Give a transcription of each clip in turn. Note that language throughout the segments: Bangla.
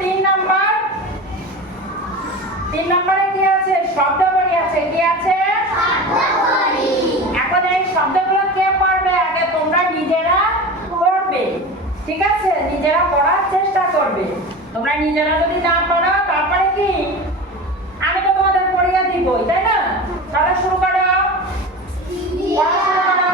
তিন নাম্বার, তিন নম্বরে কি আছে? শব্দ বড়ি আছে। কি আছে? এখন এই শব্দগুলো কে পড়বে? আগে তোমরা নিজেরা পড়বে, ঠিক আছে? নিজেরা পড়ার চেষ্টা করবে। তোমরা নিজেরা যদি না পড়ো তারপরে কি আমি তো তোমাদের পড়িয়ে দিবই, তাই না? তাহলে শুরু করো, পড়া শুরু করো।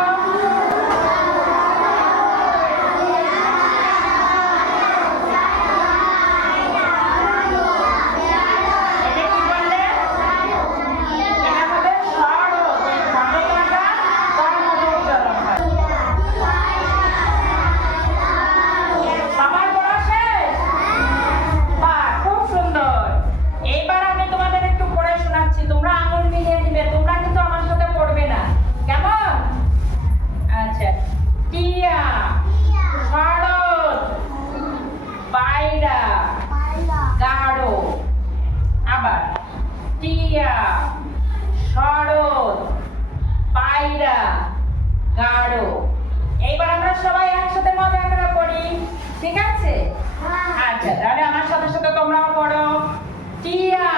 এইবার আমরা সবাই একসাথে মজা করে পড়ি, ঠিক আছে? আচ্ছা, তাহলে আমার সাথে সাথে তোমরাও পড়ো। টিয়া